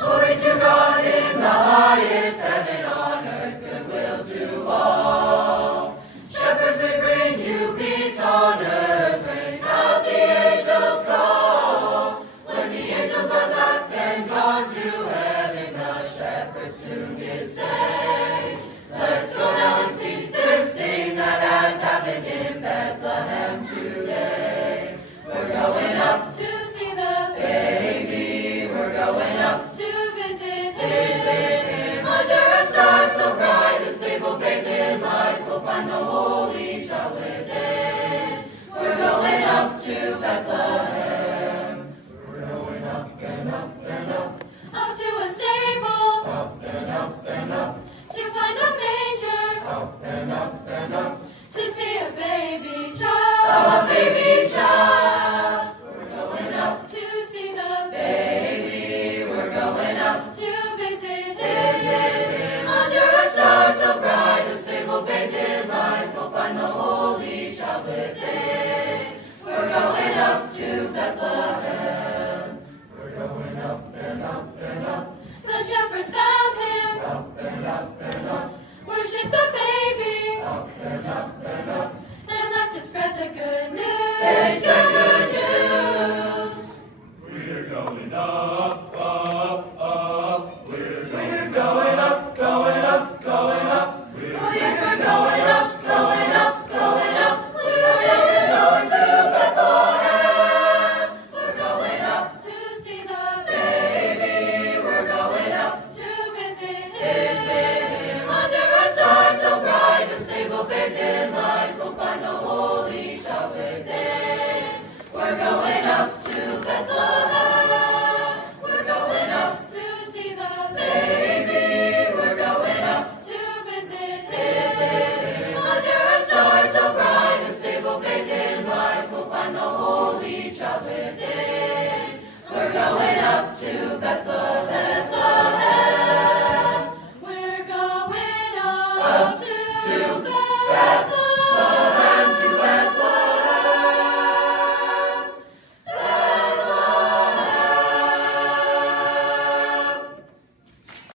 Glory to God in the highest heaven, on earth goodwill to all. Shepherds, we bring you peace on earth, bring out the angels call. When the angels had left and gone to heaven, the shepherds soon did say, let's go down and see this thing that has happened in Bethlehem today. We're going up to see the baby, we're going up to visit him. Under a star so bright, a stable bathed in light, we'll find the holy child within. We're going up to Bethlehem. We're going up and up and up, up to a stable, up and up and up, to find a manger, up and up and up, to see a baby child, a baby child. We're going up to see the baby, we're going up to visit him. Under a star so bright, a stable bathed in light, we'll find the holy child within. We're going up to Bethlehem.